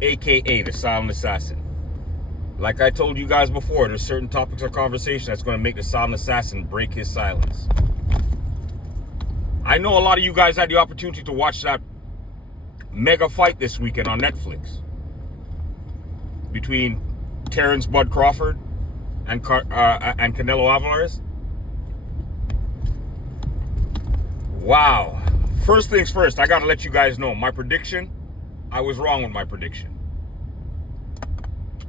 aka the silent assassin. Like I told you guys before, there's certain topics of conversation that's going to make the silent assassin break his silence. I know a lot of you guys had the opportunity to watch that mega fight this weekend on Netflix between Terrence Bud Crawford and Canelo Alvarez. Wow. First things first, I got to let you guys know my prediction. I was wrong with my prediction.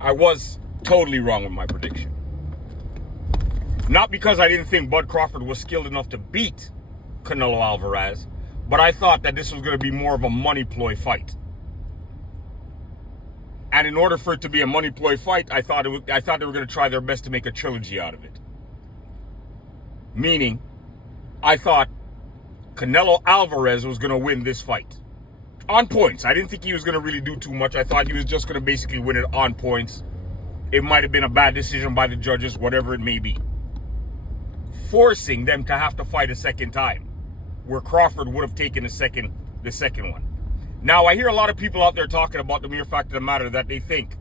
I was totally wrong with my prediction. Not because I didn't think Bud Crawford was skilled enough to beat Canelo Alvarez, but I thought that this was going to be more of a money ploy fight. And in order for it to be a money ploy fight, I thought they were going to try their best to make a trilogy out of it. Meaning, I thought Canelo Alvarez was going to win this fight. On points. I didn't think he was going to really do too much. I thought he was just going to basically win it on points. It might have been a bad decision by the judges, whatever it may be. Forcing them to have to fight a second time, where Crawford would have taken the second one. Now, I hear a lot of people out there talking about the mere fact of the matter that they think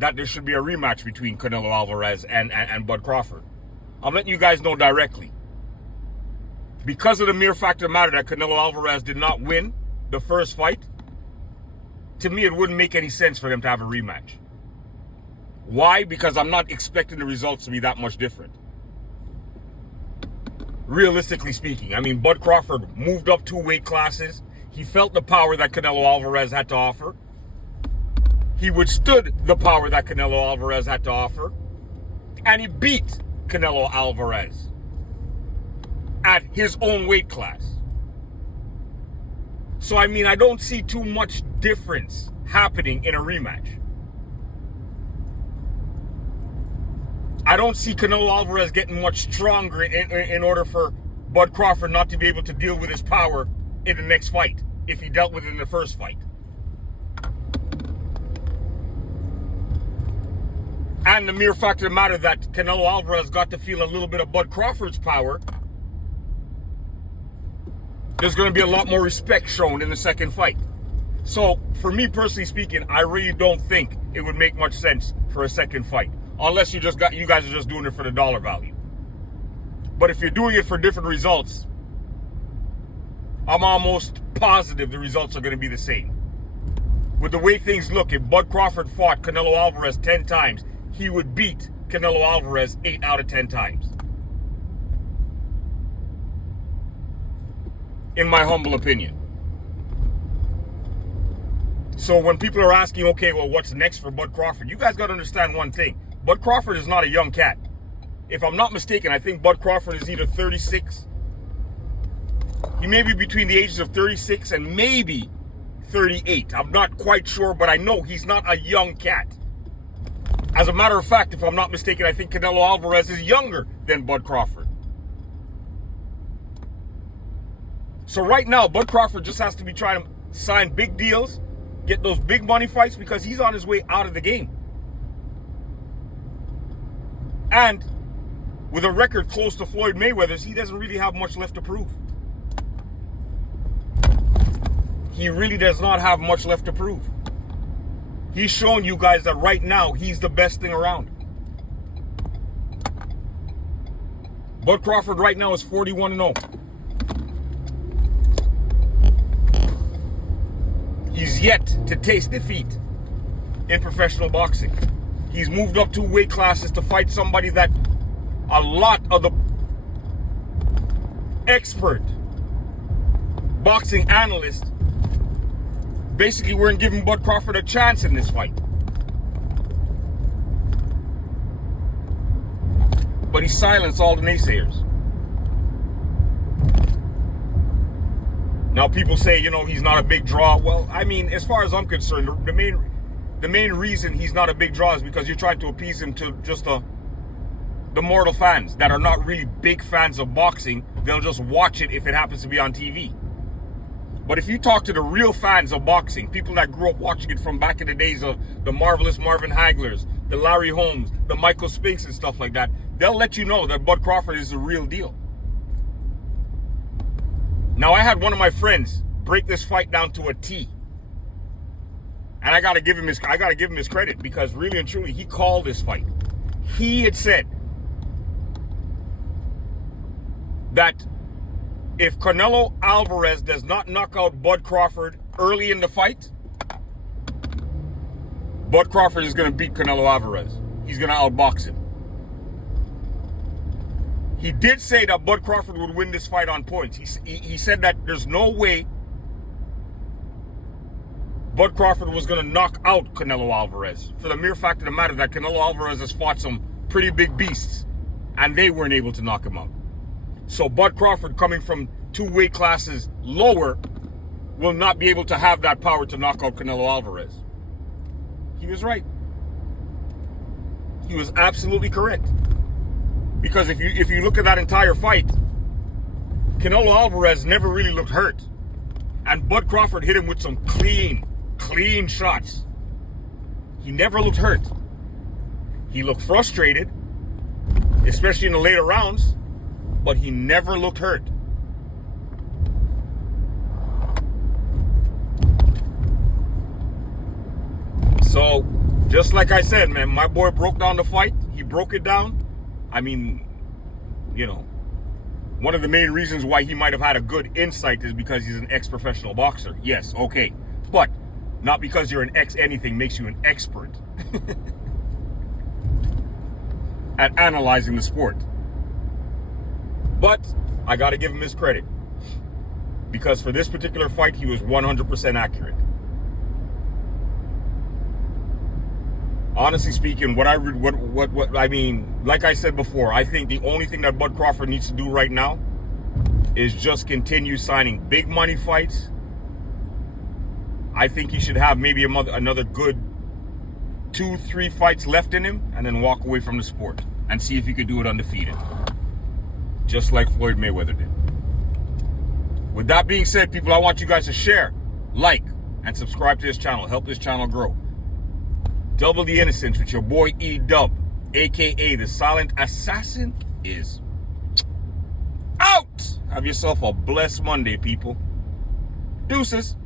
that there should be a rematch between Canelo Alvarez and Bud Crawford. I'm letting you guys know directly. Because of the mere fact of the matter that Canelo Alvarez did not win the first fight, to me it wouldn't make any sense for them to have a rematch. Why? Because I'm not expecting the results to be that much different. Realistically speaking, I mean, Bud Crawford moved up 2 weight classes. He felt the power that Canelo Alvarez had to offer. He withstood the power that Canelo Alvarez had to offer. And he beat Canelo Alvarez at his own weight class. So, I mean, I don't see too much difference happening in a rematch. I don't see Canelo Alvarez getting much stronger in order for Bud Crawford not to be able to deal with his power in the next fight, if he dealt with it in the first fight. And the mere fact of the matter that Canelo Alvarez got to feel a little bit of Bud Crawford's power, there's going to be a lot more respect shown in the second fight. So, for me personally speaking, I really don't think it would make much sense for a second fight. Unless you guys are just doing it for the dollar value. But if you're doing it for different results, I'm almost positive the results are going to be the same. With the way things look, if Bud Crawford fought Canelo Alvarez 10 times, he would beat Canelo Alvarez 8 out of 10 times. In my humble opinion. So when people are asking, okay, well, what's next for Bud Crawford? You guys got to understand one thing. Bud Crawford is not a young cat. If I'm not mistaken, I think Bud Crawford is either 36. He may be between the ages of 36 and maybe 38. I'm not quite sure, but I know he's not a young cat. As a matter of fact, if I'm not mistaken, I think Canelo Alvarez is younger than Bud Crawford. So right now, Bud Crawford just has to be trying to sign big deals, get those big money fights, because he's on his way out of the game. And with a record close to Floyd Mayweather's, he doesn't really have much left to prove. He really does not have much left to prove. He's shown you guys that right now, he's the best thing around. Bud Crawford right now is 41-0. He's yet to taste defeat in professional boxing. He's moved up 2 weight classes to fight somebody that a lot of the expert boxing analysts basically weren't giving Bud Crawford a chance in this fight. But he silenced all the naysayers. Now people say, he's not a big draw. Well, I mean, as far as I'm concerned, the main reason he's not a big draw is because you're trying to appease him to just the mortal fans that are not really big fans of boxing. They'll just watch it if it happens to be on TV. But if you talk to the real fans of boxing, people that grew up watching it from back in the days of the marvelous Marvin Haglers, the Larry Holmes, the Michael Spinks and stuff like that, they'll let you know that Bud Crawford is the real deal. Now, I had one of my friends break this fight down to a T. And I gotta give him his credit, because really and truly, he called this fight. He had said that if Canelo Alvarez does not knock out Bud Crawford early in the fight, Bud Crawford is going to beat Canelo Alvarez. He's going to outbox him. He did say that Bud Crawford would win this fight on points. He said that there's no way Bud Crawford was going to knock out Canelo Alvarez, for the mere fact of the matter that Canelo Alvarez has fought some pretty big beasts, and they weren't able to knock him out. So Bud Crawford, coming from 2 weight classes lower, will not be able to have that power to knock out Canelo Alvarez. He was right. He was absolutely correct. Because if you look at that entire fight, Canelo Alvarez never really looked hurt. And Bud Crawford hit him with some clean shots. He never looked hurt. He looked frustrated, especially in the later rounds, but he never looked hurt. So, just like I said, man, my boy broke down the fight. He broke it down. I mean, you know, one of the main reasons why he might have had a good insight is because he's an ex-professional boxer. Yes, okay. But not because you're an ex-anything makes you an expert at analyzing the sport. But I got to give him his credit, because for this particular fight, he was 100% accurate. Honestly speaking, what I mean, like I said before, I think the only thing that Bud Crawford needs to do right now is just continue signing big money fights. I think he should have maybe another good 2-3 fights left in him, and then walk away from the sport and see if he could do it undefeated, just like Floyd Mayweather did. With that being said, people, I want you guys to share, like, and subscribe to this channel. Help this channel grow. Double the innocence with your boy E-Dub, a.k.a. the Silent Assassin, is out. Have yourself a blessed Monday, people. Deuces.